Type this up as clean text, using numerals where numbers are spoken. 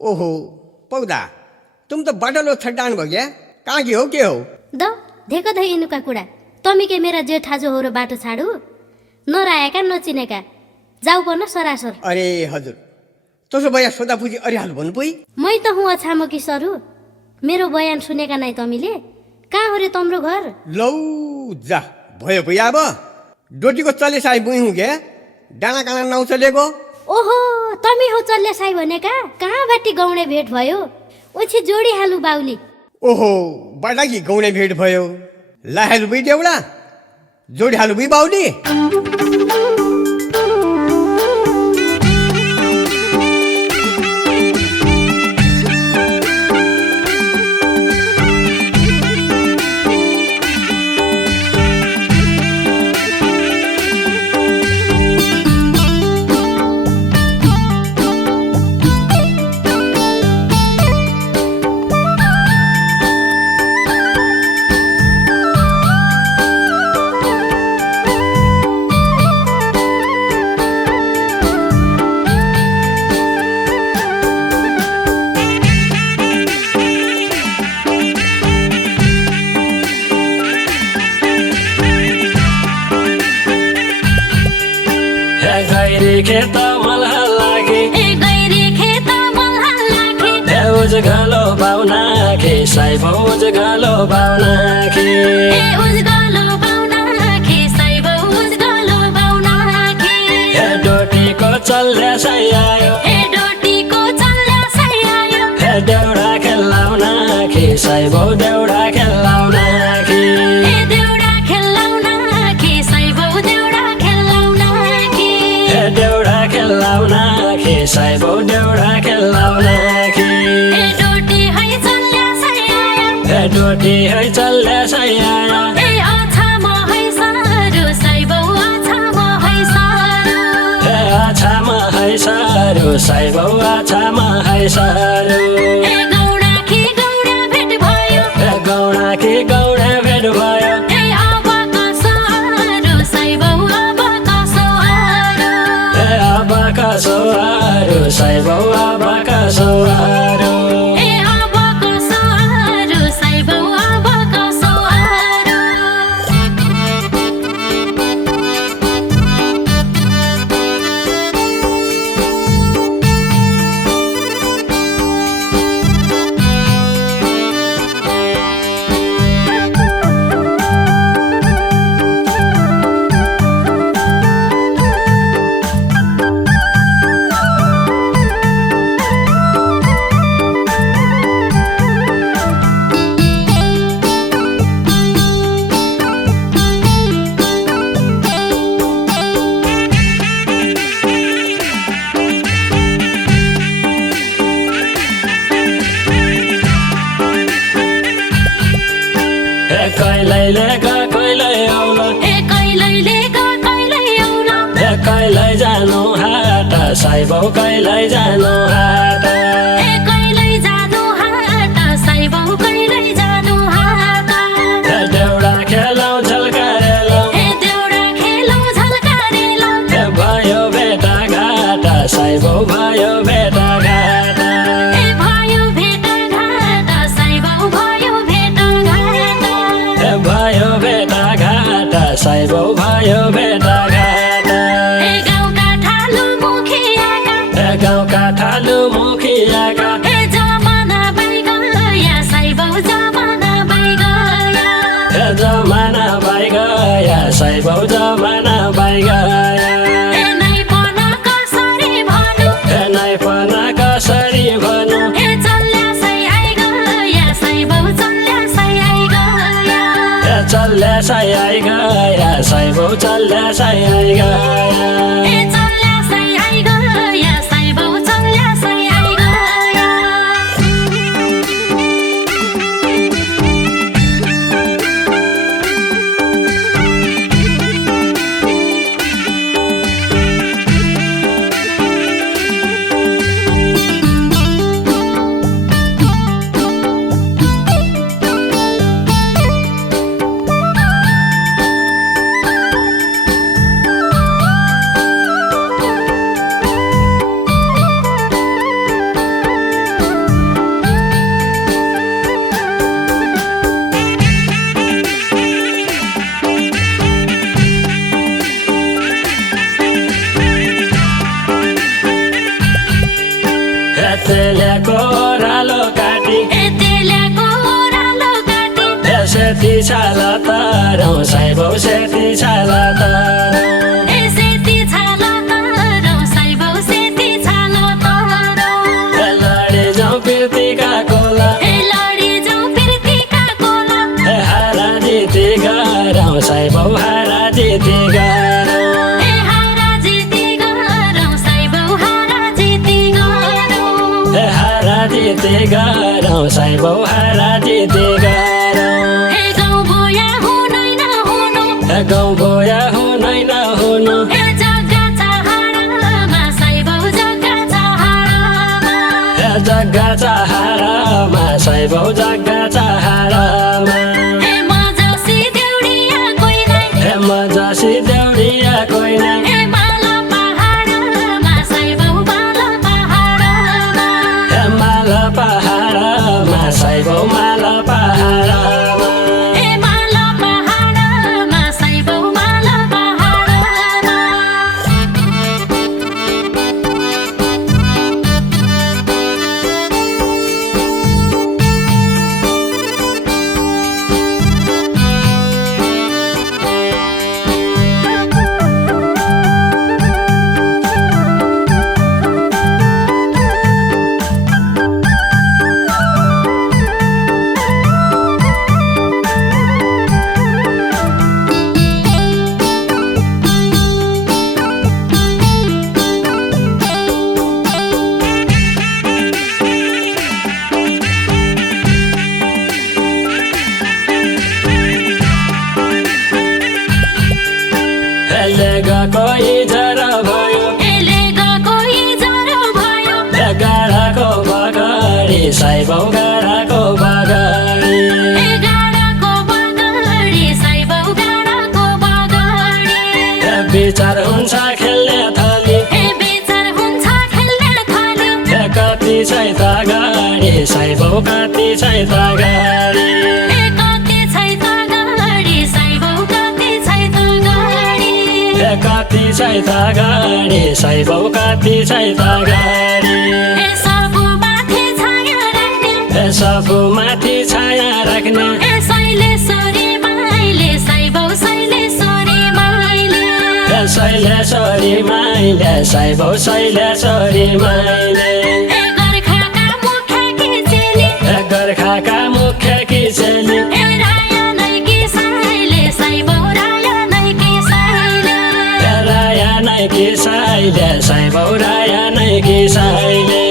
ओहो पौधा तुम त बडलो छड्डान भयो क्या कहाँ के हो द धेको धै इनुका कुरा तमीके मेरा जेठाजो हो र बाटो छाडु नराएका नचिनेका जाऊ पर्न सरासर। अरे हजुर तसो भए सोधापुजी अरिहाल भन्नु पई मै त हुँ अछाम कि सरु मेरो बयान सुनेका नाइ तमीले कहाँ हो रे तम्रो घर। लौ जा भयो भई अब डोटीको चले साई बुई हुँ क्या डाँडा काँडा नाउ चलेको। ओहो तमी हो चल्ले साई भनेका कहाँ बाटी गौडे भेट भयो ओछि जोडी हालु बाउली। ओहो बडाकी गौडे भेट भयो लाहेलु बुई देउडा जोडी हालु बुई बाउली। खेत मलहा लागे गैरी खेत मलहा लागे उज घलो बाउना खे साई भौज घलो बाउना खे उज गलो बाउना खे साई भौज गलो बाउना खे डोटीको चल्ल्या साई आयो डोटीको चल्ल्या साई आयो देउडा खेलाउना खे साई भौ देउडा खेलाउना खे देउडा खेलाउना खे साई भौ देउडा खेलाउना खे देउडा खेलाउना खे साई भौ देउडा खेलाउना खे डोटी है चल्ल्या साई आयो डोटी है चल्ल्या साई आयो अछाम है सारो साई भौ अछाम है सारो आछाम है सारो साई भौ आछाम है सारो गौडा कि गौडा भेट भयो गौडा कि गौडा भेट भयो अब कसो साई भौ अब कसो अब कसो आरो साई भौ अब कसो आरो अब कसो साई भौ अब कसो कहिल्यै कहिल्यै आउला कहिल्यै आउला कहिल्यै जानु हाट साई भौ कहिल्यै जानु हाट कहिल्यै जानु हाट साई भौ कहिल्यै जानु हाट देउडा खेलौ झल्कारेलो देउडा खेलौ झल्कारेलो भयो भेटा घाट साई भौ भयो भेटा घाट भयो भेट घाट साई भौ भयो भेट घाट भयो भेटा घाट साई भौ भयो भेटा घाट गाउँका ठालु मुखियाका गाउँका ठालु मुखियाका जमाना भइगया साई भौ जमाना भइगया जमाना भइगया साई भौ जमाना भइगया नै पन कसरी भनु नै पन कसरी भनु चल्ल्या साई आइगया साई भौ चल्ल्या साई आइगया चल्ल्या साई आइगया साई भौ चल्ल्या साई आइगया चल्ल्या साई आइगया साई भौ चल्ल्या साई आइगया तेल्याको ओह्रालो काटी सेती छाला तारौँ साइबौ सेती छाला तारौँ लडी जाउँ पिर्तीका कोला हारा जिती गरौँ साइबौ हारा जिती गरौँ हारा जिती गरौँ साइबौ हारा जिती गरौँ गाउँ भोया हुनै नहुनु जग्गा चाहारामा साइबौ जग्गा चाहारामा मजासी देउडिया कोही नै माला पहाडमा साइबौ माला पहाडमा कोही जरा भयो गाडाको बगाडी साइबौ गाडाको बगाडी विचार हुन्छ खेल्ने थाली कति छै त गाडी साइबौ कति छै त गाडी कति छै त गाडी साइबौ कति छै त गाडी सबु माथि छाया राख्ने शैलेश्वरी माइले साइबौ शैलेश्वरी माइले गोर्खाका मुख्य किचेली राया नै कि साइले साइबौ राया नै कि साइले